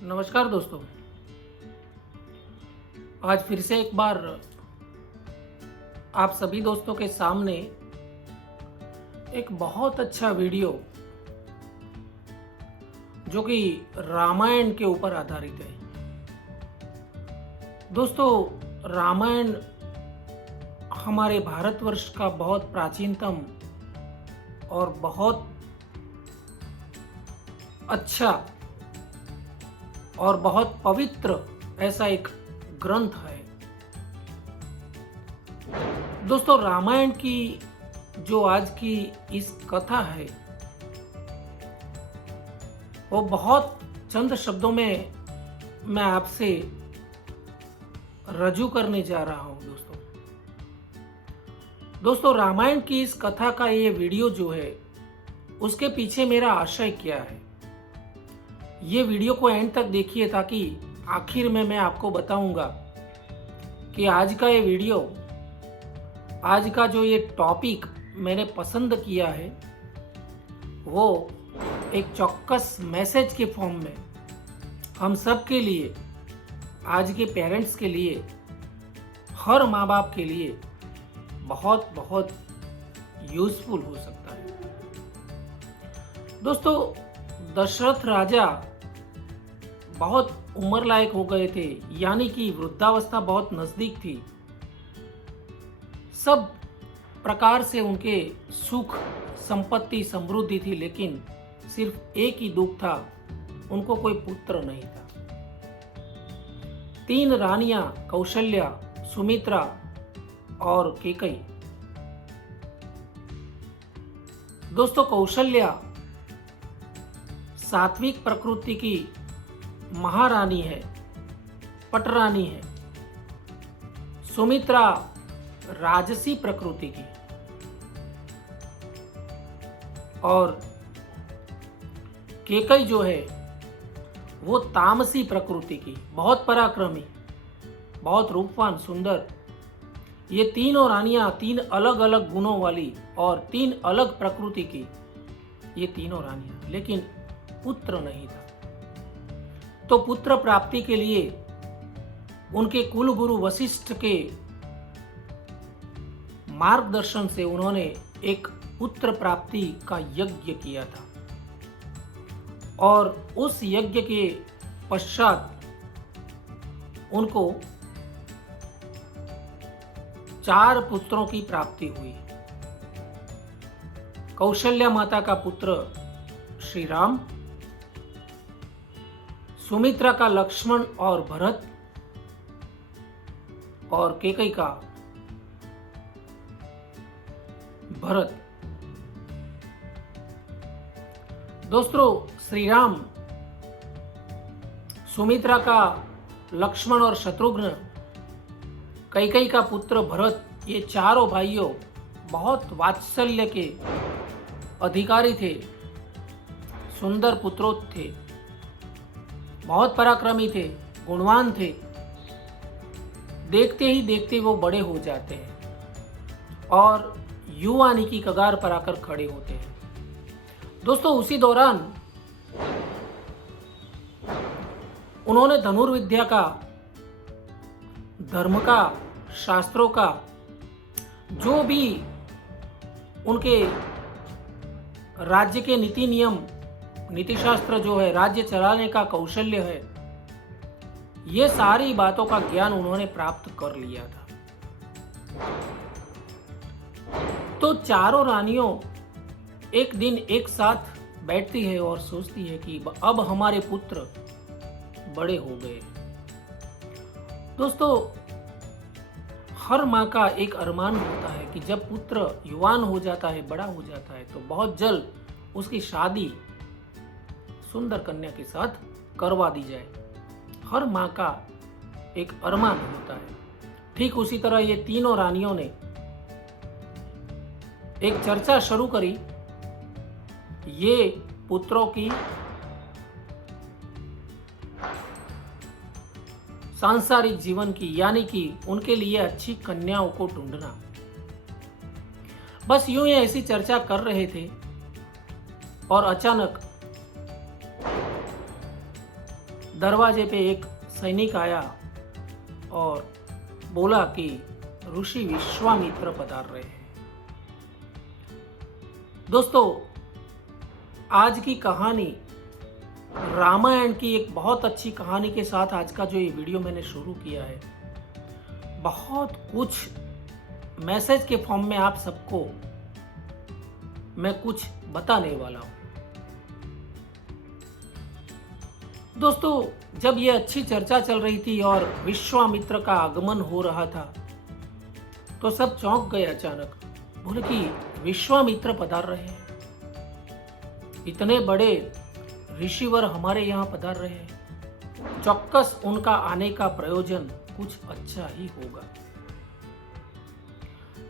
नमस्कार दोस्तों। आज फिर से एक बार आप सभी दोस्तों के सामने एक बहुत अच्छा वीडियो जो कि रामायण के ऊपर आधारित है। दोस्तों, रामायण हमारे भारतवर्ष का बहुत प्राचीनतम और बहुत अच्छा और बहुत पवित्र ऐसा एक ग्रंथ है। दोस्तों, रामायण की जो आज की इस कथा है वो बहुत चंद शब्दों में मैं आपसे रजू करने जा रहा हूं। दोस्तों, रामायण की इस कथा का ये वीडियो जो है उसके पीछे मेरा आशय क्या है, ये वीडियो को एंड तक देखिए ताकि आखिर में मैं आपको बताऊंगा कि आज का ये वीडियो, आज का जो ये टॉपिक मैंने पसंद किया है वो एक चौक्कस मैसेज के फॉर्म में हम सब के लिए, आज के पेरेंट्स के लिए, हर माँ बाप के लिए बहुत बहुत यूजफुल हो सकता है। दोस्तों, दशरथ राजा बहुत उम्र लायक हो गए थे, यानी कि वृद्धावस्था बहुत नजदीक थी। सब प्रकार से उनके सुख, संपत्ति, समृद्धि थी, लेकिन सिर्फ एक ही दुख था, उनको कोई पुत्र नहीं था। 3 रानियां, कौशल्या, सुमित्रा और कैकेयी। दोस्तों, कौशल्या सात्विक प्रकृति की महारानी है, पटरानी है। सुमित्रा राजसी प्रकृति की और कैकेयी जो है वो तामसी प्रकृति की, बहुत पराक्रमी, बहुत रूपवान, सुंदर। ये तीनों रानियां 3 अलग अलग गुणों वाली और 3 अलग प्रकृति की ये तीनों रानियां, लेकिन पुत्र नहीं था। तो पुत्र प्राप्ति के लिए उनके कुल गुरु वशिष्ठ के मार्गदर्शन से उन्होंने एक पुत्र प्राप्ति का यज्ञ किया था और उस यज्ञ के पश्चात उनको 4 पुत्रों की प्राप्ति हुई। कौशल्या माता का पुत्र श्री राम, सुमित्रा का लक्ष्मण और भरत, और कैकेयी का भरत। दोस्तों, श्री राम, सुमित्रा का लक्ष्मण और शत्रुघ्न, कैकेयी का पुत्र भरत, ये चारों भाइयों बहुत वात्सल्य के अधिकारी थे, सुंदर पुत्रों थे, बहुत पराक्रमी थे, गुणवान थे। देखते ही देखते वो बड़े हो जाते हैं और युवानी की कगार पर आकर खड़े होते हैं। दोस्तों, उसी दौरान उन्होंने धनुर्विद्या का, धर्म का, शास्त्रों का, जो भी उनके राज्य के नीति नियम, नीति शास्त्र जो है, राज्य चलाने का कौशल्य है, ये सारी बातों का ज्ञान उन्होंने प्राप्त कर लिया था। तो चारों रानियों एक दिन एक साथ बैठती है और सोचती है कि अब हमारे पुत्र बड़े हो गए। दोस्तों, हर माँ का एक अरमान होता है कि जब पुत्र युवान हो जाता है, बड़ा हो जाता है, तो बहुत जल्द उसकी शादी सुंदर कन्या के साथ करवा दी जाए। हर माँ का एक अरमान होता है। ठीक उसी तरह ये तीनों रानियों ने एक चर्चा शुरू करी ये पुत्रों की सांसारिक जीवन की, यानी कि उनके लिए अच्छी कन्याओं को ढूंढना। बस यूं ही ऐसी चर्चा कर रहे थे और अचानक दरवाजे पे एक सैनिक आया और बोला कि ऋषि विश्वामित्र पधार रहे हैं। दोस्तों, आज की कहानी रामायण की एक बहुत अच्छी कहानी के साथ आज का जो ये वीडियो मैंने शुरू किया है, बहुत कुछ मैसेज के फॉर्म में आप सबको मैं कुछ बताने वाला हूं। दोस्तों, जब ये अच्छी चर्चा चल रही थी और विश्वामित्र का आगमन हो रहा था तो सब चौंक गए अचानक। बोले कि विश्वामित्र पधार रहे हैं, इतने बड़े ऋषिवर हमारे यहाँ पधार रहे हैं, चौक्कस उनका आने का प्रयोजन कुछ अच्छा ही होगा।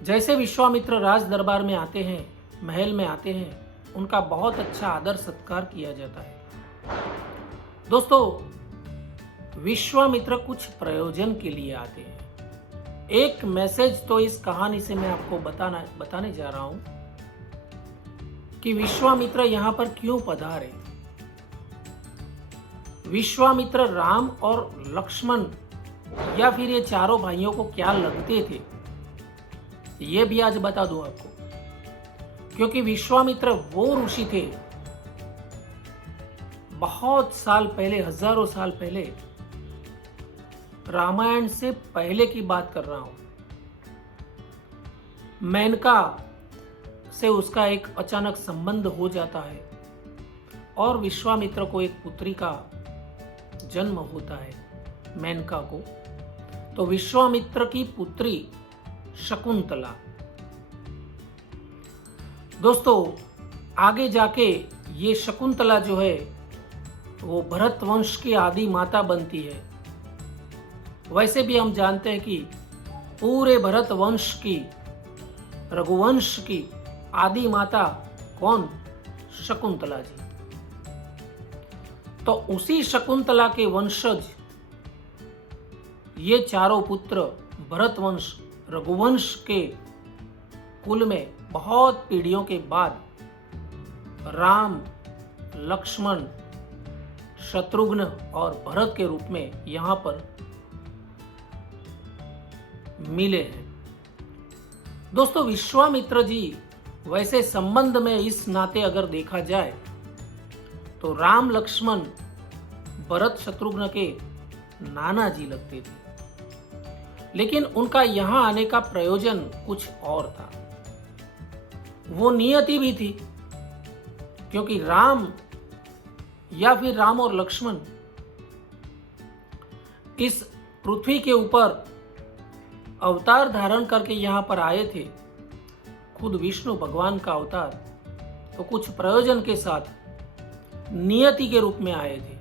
जैसे विश्वामित्र राज दरबार में आते हैं, महल में आते हैं, उनका बहुत अच्छा आदर सत्कार किया जाता है। दोस्तों, विश्वामित्र कुछ प्रयोजन के लिए आते हैं। एक मैसेज तो इस कहानी से मैं आपको बताने जा रहा हूं कि विश्वामित्र यहां पर क्यों पधारे। विश्वामित्र राम और लक्ष्मण या फिर ये चारों भाइयों को क्या लगते थे, ये भी आज बता दूं आपको। क्योंकि विश्वामित्र वो ऋषि थे, बहुत साल पहले, हजारों साल पहले, रामायण से पहले की बात कर रहा हूं। मेनका से उसका एक अचानक संबंध हो जाता है और विश्वामित्र को एक पुत्री का जन्म होता है, मेनका को। तो विश्वामित्र की पुत्री शकुंतला। दोस्तों, आगे जाके ये शकुंतला जो है वो भरत वंश की आदि माता बनती है। वैसे भी हम जानते हैं कि पूरे भरत वंश की, रघुवंश की आदि माता कौन? शकुंतला जी। तो उसी शकुंतला के वंशज ये चारों पुत्र भरत वंश, रघुवंश के कुल में बहुत पीढ़ियों के बाद राम, लक्ष्मण, शत्रुघ्न और भरत के रूप में यहां पर मिले हैं। दोस्तों, विश्वामित्र जी वैसे संबंध में इस नाते अगर देखा जाए तो राम, लक्ष्मण, भरत, शत्रुघ्न के नाना जी लगते थे। लेकिन उनका यहां आने का प्रयोजन कुछ और था। वो नियति भी थी, क्योंकि राम या फिर राम और लक्ष्मण इस पृथ्वी के ऊपर अवतार धारण करके यहां पर आए थे, खुद विष्णु भगवान का अवतार, तो कुछ प्रयोजन के साथ नियति के रूप में आए थे।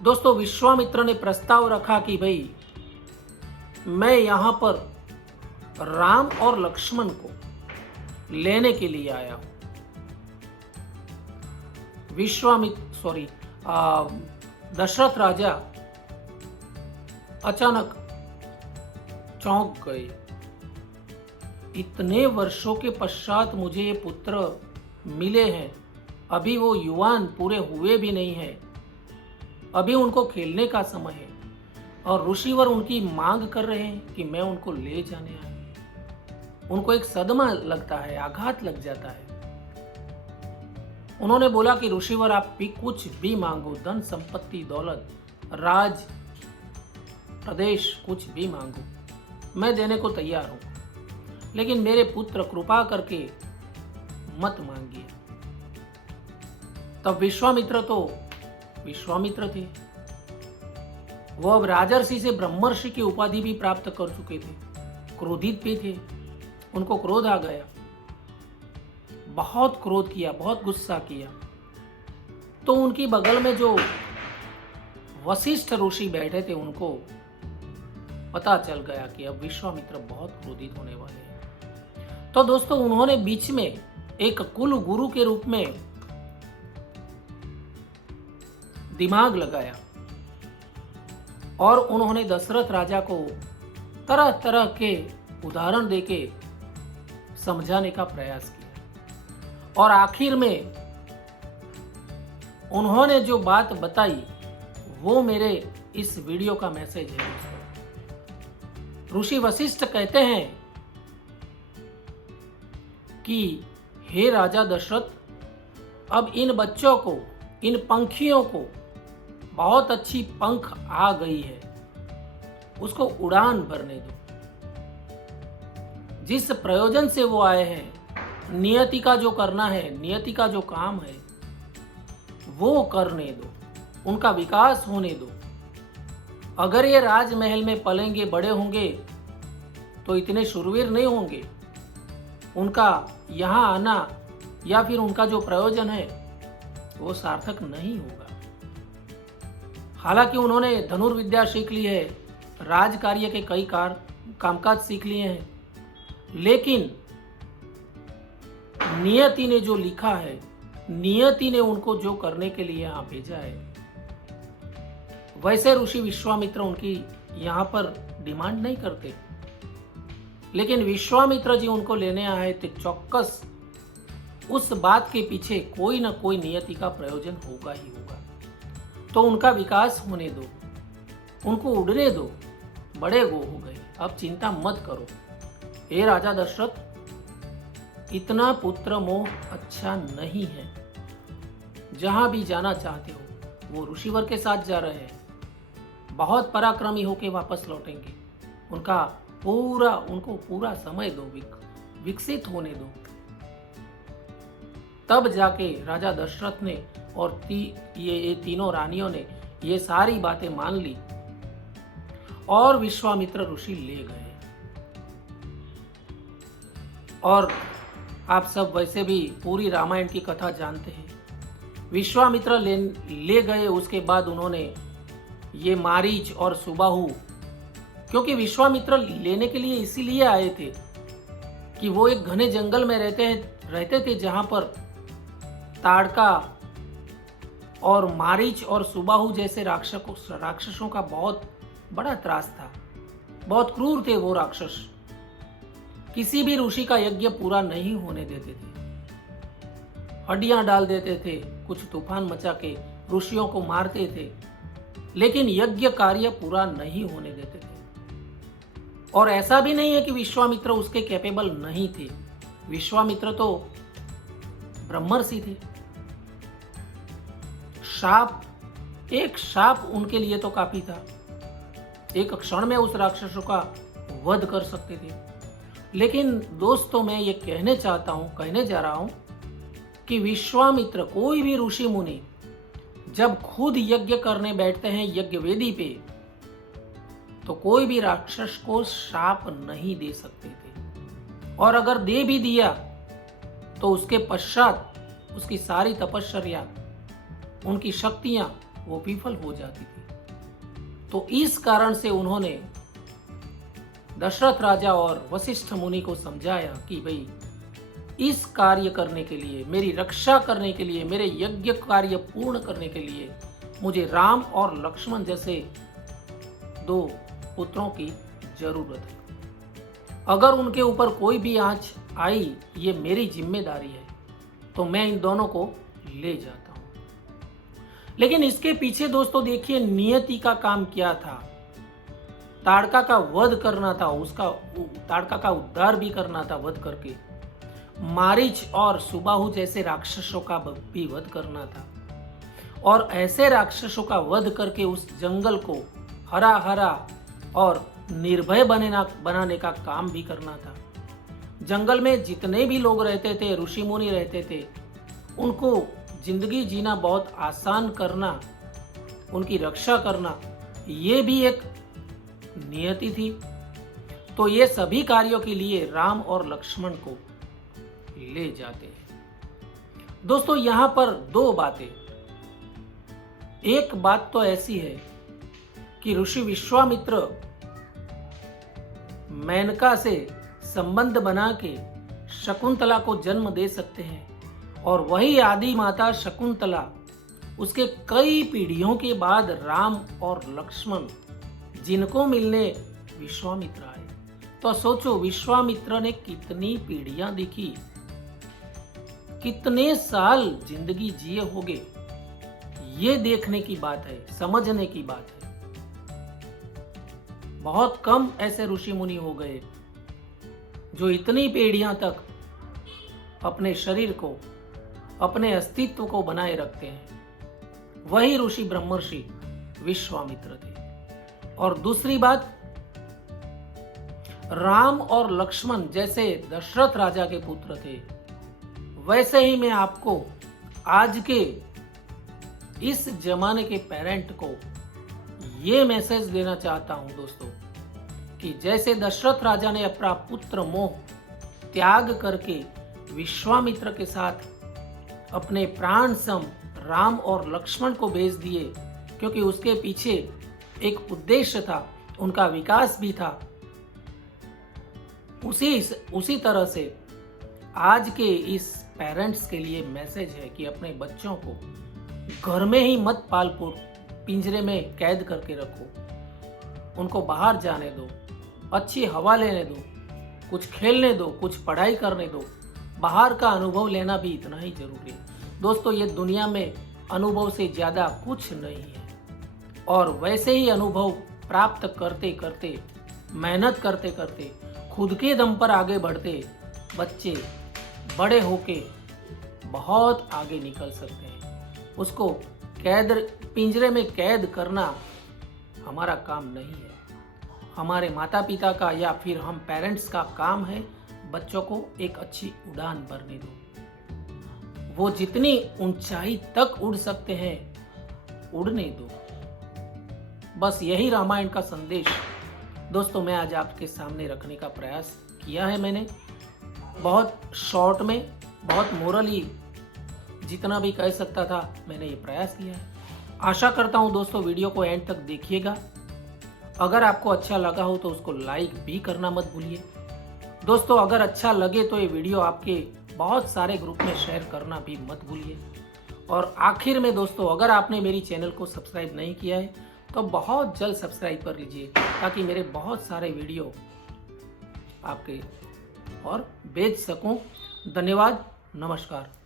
दोस्तों, विश्वामित्र ने प्रस्ताव रखा कि भाई मैं यहां पर राम और लक्ष्मण को लेने के लिए आया हूं। दशरथ राजा अचानक चौंक गए। इतने वर्षों के पश्चात मुझे ये पुत्र मिले हैं, अभी वो युवान पूरे हुए भी नहीं है, अभी उनको खेलने का समय है, और ऋषिवर उनकी मांग कर रहे हैं कि मैं उनको ले जाने आया। उनको एक सदमा लगता है, आघात लग जाता है। उन्होंने बोला कि ऋषिवर, आप भी कुछ भी मांगो, धन संपत्ति, दौलत, राज, प्रदेश, कुछ भी मांगो, मैं देने को तैयार हूं, लेकिन मेरे पुत्र कृपा करके मत मांगिए। तब विश्वामित्र थे। वो अब राजर्षि से ब्रह्मर्षि की उपाधि भी प्राप्त कर चुके थे, क्रोधित भी थे। उनको क्रोध आ गया, बहुत क्रोध किया, बहुत गुस्सा किया। तो उनकी बगल में जो वशिष्ठ ऋषि बैठे थे, उनको पता चल गया कि अब विश्वामित्र बहुत क्रोधित होने वाले हैं। तो दोस्तों, उन्होंने बीच में एक कुल गुरु के रूप में दिमाग लगाया और उन्होंने दशरथ राजा को तरह तरह के उदाहरण देके समझाने का प्रयास किया। और आखिर में उन्होंने जो बात बताई वो मेरे इस वीडियो का मैसेज है दोस्तों। ऋषि वशिष्ठ कहते हैं कि हे राजा दशरथ, अब इन बच्चों को, इन पंखियों को बहुत अच्छी पंख आ गई है, उसको उड़ान भरने दो। जिस प्रयोजन से वो आए हैं, नियति का जो करना है, नियति का जो काम है, वो करने दो, उनका विकास होने दो। अगर ये राजमहल में पलेंगे, बड़े होंगे, तो इतने शूरवीर नहीं होंगे। उनका यहाँ आना या फिर उनका जो प्रयोजन है वो सार्थक नहीं होगा। हालांकि उन्होंने धनुर्विद्या सीख ली है, राज कार्य के कई कामकाज सीख लिए हैं, लेकिन नियति ने जो लिखा है, नियति ने उनको जो करने के लिए यहाँ भेजा है, वैसे ऋषि विश्वामित्र उनकी यहाँ पर डिमांड नहीं करते, लेकिन विश्वामित्र जी उनको लेने आए थे। चौक्कस उस बात के पीछे कोई ना कोई नियति का प्रयोजन होगा ही होगा। तो उनका विकास होने दो, उनको उड़ने दो, बड़े वो हो गए, अब चिंता मत करो। हे राजा दशरथ, इतना पुत्र मोह अच्छा नहीं है। जहां भी जाना चाहते हो, वो ऋषिवर के साथ जा रहे हैं, बहुत पराक्रमी होके वापस लौटेंगे। उनको पूरा समय दो, विकसित होने दो। तब जाके राजा दशरथ ने और ये तीनों रानियों ने ये सारी बातें मान ली और विश्वामित्र ऋषि ले गए। और आप सब वैसे भी पूरी रामायण की कथा जानते हैं। विश्वामित्र ले गए, उसके बाद उन्होंने ये मारीच और सुबाहु, क्योंकि विश्वामित्र लेने के लिए इसीलिए आए थे कि वो एक घने जंगल में रहते थे जहां पर ताड़का और मारीच और सुबाहु जैसे राक्षसों का बहुत बड़ा त्रास था। बहुत क्रूर थे वो राक्षस, किसी भी ऋषि का यज्ञ पूरा नहीं होने देते थे, हड्डियां डाल देते थे, कुछ तूफान मचा के ऋषियों को मारते थे, लेकिन यज्ञ कार्य पूरा नहीं होने देते थे। और ऐसा भी नहीं है कि विश्वामित्र उसके कैपेबल नहीं थे। विश्वामित्र तो ब्रह्मर्षि थे। एक शाप उनके लिए तो काफी था, एक क्षण में उस राक्षसों का वध कर सकते थे। लेकिन दोस्तों, मैं ये कहने जा रहा हूं कि विश्वामित्र, कोई भी ऋषि मुनि जब खुद यज्ञ करने बैठते हैं यज्ञ वेदी पे, तो कोई भी राक्षस को शाप नहीं दे सकते थे। और अगर दे भी दिया तो उसके पश्चात उसकी सारी तपश्चर्या, उनकी शक्तियां वो विफल हो जाती थी। तो इस कारण से उन्होंने दशरथ राजा और वशिष्ठ मुनि को समझाया कि भाई, इस कार्य करने के लिए, मेरी रक्षा करने के लिए, मेरे यज्ञ कार्य पूर्ण करने के लिए मुझे राम और लक्ष्मण जैसे 2 पुत्रों की जरूरत है। अगर उनके ऊपर कोई भी आंच आई, ये मेरी जिम्मेदारी है, तो मैं इन दोनों को ले जाता हूं। लेकिन इसके पीछे दोस्तों देखिए, नियति का काम क्या था। ताड़का का वध करना था, ताड़का का उद्धार भी करना था वध करके। मारीच और सुबाहु जैसे राक्षसों का भी वध करना था, और ऐसे राक्षसों का वध करके उस जंगल को हरा हरा और निर्भय बनाने का काम भी करना था। जंगल में जितने भी लोग रहते थे, ऋषि मुनि रहते थे, उनको जिंदगी जीना बहुत आसान करना, उनकी रक्षा करना, ये भी एक नियति थी। तो ये सभी कार्यों के लिए राम और लक्ष्मण को ले जाते हैं। दोस्तों, यहां पर 2 बातें। एक बात तो ऐसी है कि ऋषि विश्वामित्र मेनका से संबंध बना के शकुंतला को जन्म दे सकते हैं, और वही आदि माता शकुंतला उसके कई पीढ़ियों के बाद राम और लक्ष्मण, जिनको मिलने विश्वामित्र आए। तो सोचो, विश्वामित्र ने कितनी पीढ़ियां देखी, कितने साल जिंदगी जिए होंगे, ये देखने की बात है, समझने की बात है। बहुत कम ऐसे ऋषि मुनि हो गए जो इतनी पीढ़ियां तक अपने शरीर को, अपने अस्तित्व को बनाए रखते हैं। वही ऋषि ब्रह्मर्षि विश्वामित्र थे। और दूसरी बात, राम और लक्ष्मण जैसे दशरथ राजा के पुत्र थे, वैसे ही मैं आपको आज के इस जमाने के पेरेंट को ये मैसेज देना चाहता हूं दोस्तों, कि जैसे दशरथ राजा ने अपना पुत्र मोह त्याग करके विश्वामित्र के साथ अपने प्राण सम राम और लक्ष्मण को भेज दिए, क्योंकि उसके पीछे एक उद्देश्य था, उनका विकास भी था। उसी तरह से आज के इस पेरेंट्स के लिए मैसेज है कि अपने बच्चों को घर में ही मत पाल पोस, पिंजरे में कैद करके रखो। उनको बाहर जाने दो, अच्छी हवा लेने दो, कुछ खेलने दो, कुछ पढ़ाई करने दो। बाहर का अनुभव लेना भी इतना ही जरूरी है दोस्तों। ये दुनिया में अनुभव से ज़्यादा कुछ नहीं है। और वैसे ही अनुभव प्राप्त करते करते, मेहनत करते करते, खुद के दम पर आगे बढ़ते बच्चे बड़े होके बहुत आगे निकल सकते हैं। उसको पिंजरे में कैद करना हमारा काम नहीं है। हमारे माता पिता का या फिर हम पेरेंट्स का काम है बच्चों को एक अच्छी उड़ान भरने दो। वो जितनी ऊंचाई तक उड़ सकते हैं उड़ने दो। बस यही रामायण का संदेश दोस्तों मैं आज आपके सामने रखने का प्रयास किया है। मैंने बहुत शॉर्ट में, बहुत मोरली जितना भी कह सकता था मैंने ये प्रयास किया है। आशा करता हूँ दोस्तों वीडियो को एंड तक देखिएगा। अगर आपको अच्छा लगा हो तो उसको लाइक भी करना मत भूलिए दोस्तों। अगर अच्छा लगे तो ये वीडियो आपके बहुत सारे ग्रुप में शेयर करना भी मत भूलिए। और आखिर में दोस्तों, अगर आपने मेरी चैनल को सब्सक्राइब नहीं किया है तो बहुत जल्द सब्सक्राइब कर लीजिए, ताकि मेरे बहुत सारे वीडियो आपके और भेज सकूं। धन्यवाद, नमस्कार।